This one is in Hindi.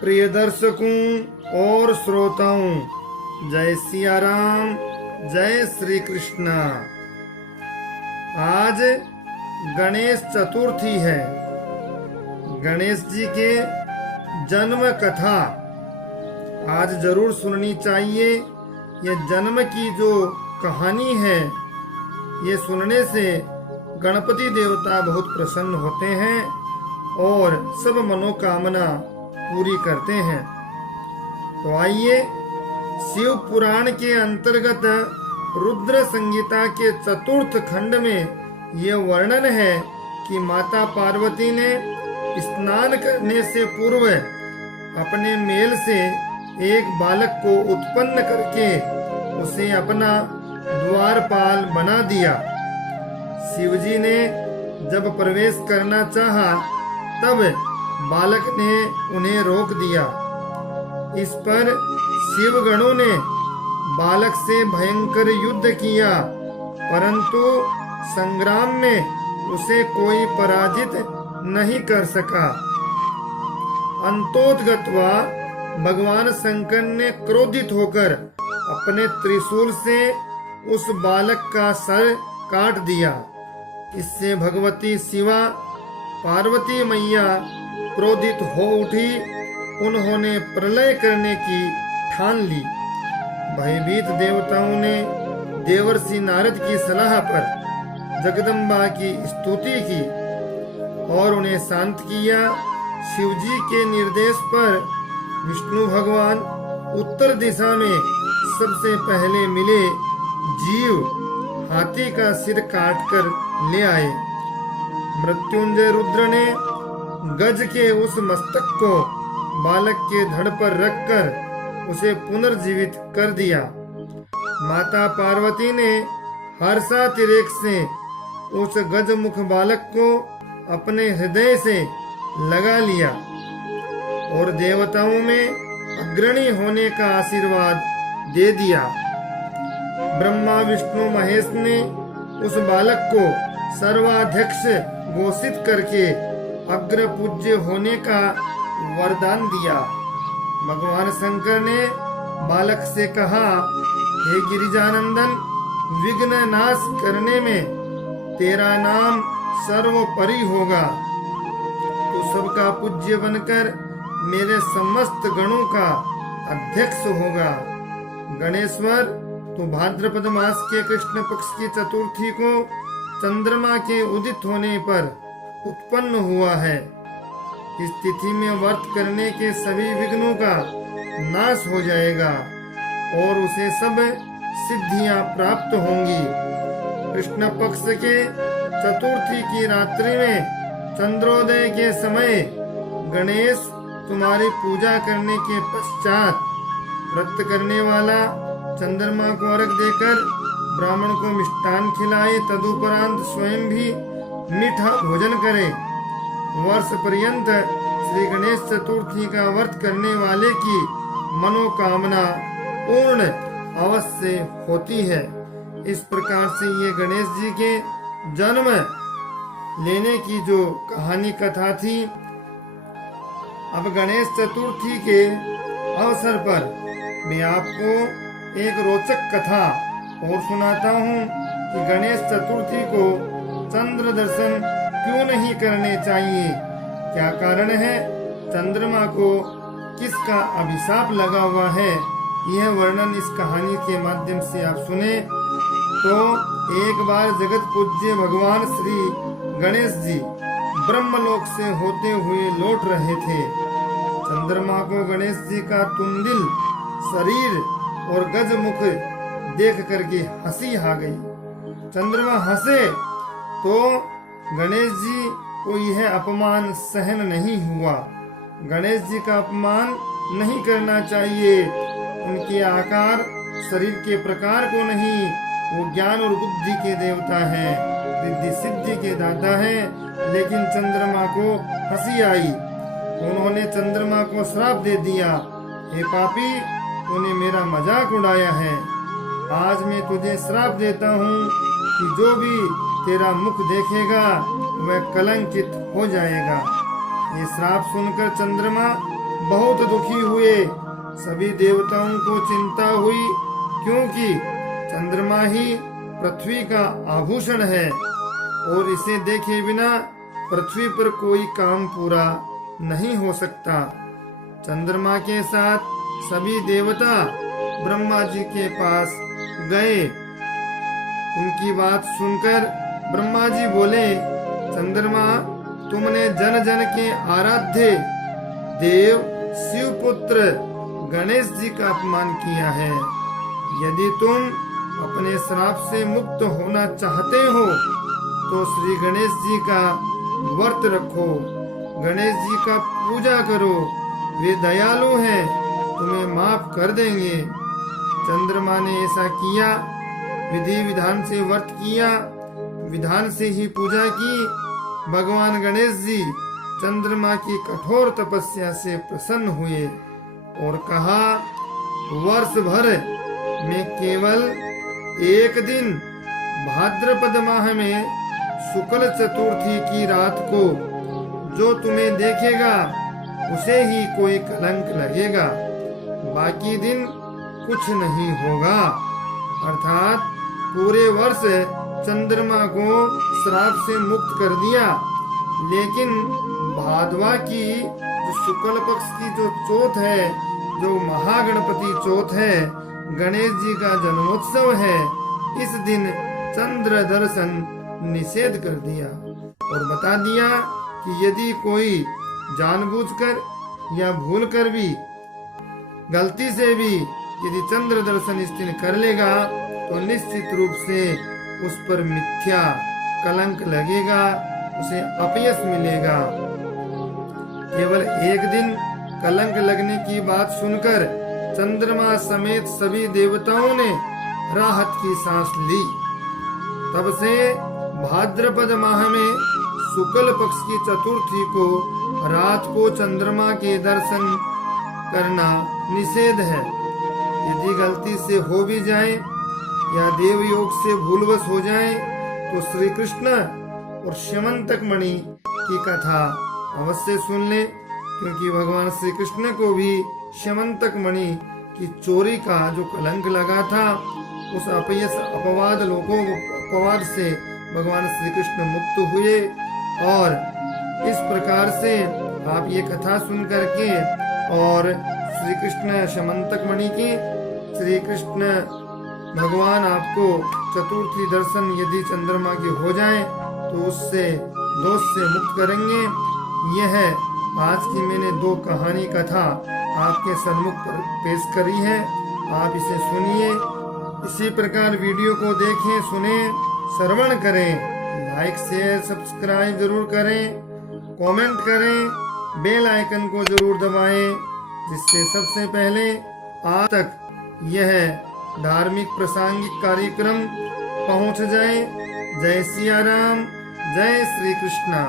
प्रिय दर्शकों और श्रोताओं, जय सिया राम, जय श्री कृष्णा। आज गणेश चतुर्थी है। गणेश जी के जन्म कथा आज जरूर सुननी चाहिए। ये जन्म की जो कहानी है, ये सुनने से गणपति देवता बहुत प्रसन्न होते हैं और सब मनोकामना पूरी करते हैं। तो आइए, शिव पुराण के अंतर्गत रुद्र संगीता के चतुर्थ खंड में ये वर्णन है कि माता पार्वती ने स्नान करने से पूर्व अपने मेल से एक बालक को उत्पन्न करके उसे अपना द्वारपाल बना दिया। शिवजी ने जब प्रवेश करना चाहा, तब बालक ने उन्हें रोक दिया। इस पर शिवगणों ने बालक से भयंकर युद्ध किया, परंतु संग्राम में उसे कोई पराजित नहीं कर सका। अंतोतगत्वा भगवान शंकर ने क्रोधित होकर अपने त्रिशूल से उस बालक का सर काट दिया। इससे भगवती शिवा पार्वती मैया क्रोधित हो उठी। उन्होंने प्रलय करने की ठान ली। भयभीत देवताओं ने देवर्षि नारद की सलाह पर जगदम्बा की स्तुति की और उन्हें शांत किया। शिवजी के निर्देश पर विष्णु भगवान उत्तर दिशा में सबसे पहले मिले जीव हाथी का सिर काटकर ले आए। मृत्युंजय रुद्र ने गज के उस मस्तक को बालक के धड़ पर रखकर उसे पुनर्जीवित कर दिया। माता पार्वती ने हर्षातिरेक से उस गजमुख बालक को अपने हृदय से लगा लिया और देवताओं में अग्रणी होने का आशीर्वाद दे दिया। ब्रह्मा विष्णु महेश ने उस बालक को सर्वाध्यक्ष घोषित करके अग्र पूज्य होने का वरदान दिया। भगवान शंकर ने बालक से कहा, हे गिरिजानंदन, विघ्न नाश करने में तेरा नाम सर्वोपरि होगा। तू सबका पूज्य बनकर मेरे समस्त गणों का अध्यक्ष होगा। गणेश्वर, तू भाद्रपद मास के कृष्ण पक्ष की चतुर्थी को चंद्रमा के उदित होने पर उत्पन्न हुआ है। इस तिथि में व्रत करने के सभी विघ्नों का नाश हो जाएगा और उसे सब सिद्धियां प्राप्त होंगी। कृष्ण पक्ष के चतुर्थी की रात्रि में चंद्रोदय के समय गणेश तुम्हारी पूजा करने के पश्चात व्रत करने वाला चंद्रमा को अर्घ देकर ब्राह्मण को मिष्टान खिलाए, तदुपरांत स्वयं भी मीठा भोजन करे। वर्ष पर्यंत श्री गणेश चतुर्थी का व्रत करने वाले की मनोकामना पूर्ण अवश्य होती है। इस प्रकार से ये गणेश जी के जन्म लेने की जो कहानी कथा थी। अब गणेश चतुर्थी के अवसर पर मैं आपको एक रोचक कथा और सुनाता हूँ कि गणेश चतुर्थी को चंद्र दर्शन क्यों नहीं करने चाहिए, क्या कारण है, चंद्रमा को किसका अभिशाप लगा हुआ है। यह वर्णन इस कहानी के माध्यम से आप सुने। तो एक बार जगत पूज्य भगवान श्री गणेश जी ब्रह्मलोक से होते हुए लौट रहे थे। चंद्रमा को गणेश जी का तुंदिल शरीर और गजमुख देख करके हंसी आ गई। चंद्रमा हंसे तो गणेश जी को यह अपमान सहन नहीं हुआ। गणेश जी का अपमान नहीं करना चाहिए। उनके आकार, शरीर के प्रकार को नहीं, वो ज्ञान और बुद्धि के देवता हैं, रिद्धि सिद्धि के दाता हैं। लेकिन चंद्रमा को हंसी आई। उन्होंने चंद्रमा को श्राप दे दिया, हे पापी, तूने मेरा मजाक उड़ाया है। आज मैं तुझे श्राप देता हूँ कि जो भी तेरा मुख देखेगा वह कलंकित हो जाएगा। ये श्राप सुनकर चंद्रमा बहुत दुखी हुए। सभी देवताओं को चिंता हुई, क्योंकि चंद्रमा ही पृथ्वी का आभूषण है और इसे देखे बिना पृथ्वी पर कोई काम पूरा नहीं हो सकता। चंद्रमा के साथ सभी देवता ब्रह्मा जी के पास गए। उनकी बात सुनकर ब्रह्मा जी बोले, चंद्रमा, तुमने जन जन के आराध्य देव शिवपुत्र गणेश जी का अपमान किया है। यदि तुम अपने श्राप से मुक्त होना चाहते हो तो श्री गणेश जी का व्रत रखो, गणेश जी का पूजा करो, वे दयालु हैं, तुम्हें माफ कर देंगे। चंद्रमा ने ऐसा किया, विधि विधान से व्रत किया, विधान से ही पूजा की। भगवान गणेश जी चंद्रमा की कठोर तपस्या से प्रसन्न हुए और कहा, वर्ष भर में केवल एक दिन भाद्रपद माह में शुक्ल चतुर्थी की रात को जो तुम्हें देखेगा उसे ही कोई कलंक लगेगा, बाकी दिन कुछ नहीं होगा। अर्थात पूरे वर्ष चंद्रमा को श्राप से मुक्त कर दिया, लेकिन भादवा की जो शुक्ल पक्ष की जो चौथ है, जो महागणपति चौथ है, गणेश जी का जन्मोत्सव है, इस दिन चंद्र दर्शन निषेध कर दिया और बता दिया कि यदि कोई जानबूझकर या भूलकर भी, गलती से भी यदि चंद्र दर्शन इस दिन कर लेगा तो निश्चित रूप से उस पर मिथ्या कलंक लगेगा, उसे अपयश मिलेगा। केवल एक दिन कलंक लगने की बात सुनकर चंद्रमा समेत सभी देवताओं ने राहत की सांस ली। तब से भाद्रपद माह में शुक्ल पक्ष की चतुर्थी को रात को चंद्रमा के दर्शन करना निषेध है। यदि गलती से हो भी जाए या देव योग से भूलवश हो जाए तो श्री कृष्ण और श्यमंतक मणि की कथा अवश्य सुन ले, क्योंकि भगवान श्री कृष्ण को भी श्यमंतक मणि की चोरी का जो कलंक लगा था, उस अपयश अपवाद लोगों अपवाद से भगवान श्री कृष्ण मुक्त हुए। और इस प्रकार से आप ये कथा सुन करके और श्री कृष्ण श्यमंतक मणि की, श्री कृष्ण भगवान आपको चतुर्थी दर्शन यदि चंद्रमा के हो जाए तो उससे दोष से मुक्त करेंगे। यह आज की मैंने 2 कहानी कथा आपके सन्मुख पर पेश करी है, आप इसे सुनिए। इसी प्रकार वीडियो को देखें, सुने, श्रवण करें, लाइक शेयर सब्सक्राइब जरूर करें, कमेंट करें, बेल आइकन को जरूर दबाएं, जिससे सबसे पहले आज तक यह धार्मिक प्रासंगिक कार्यक्रम पहुंच जाए। जय सिया राम, जय श्री कृष्णा।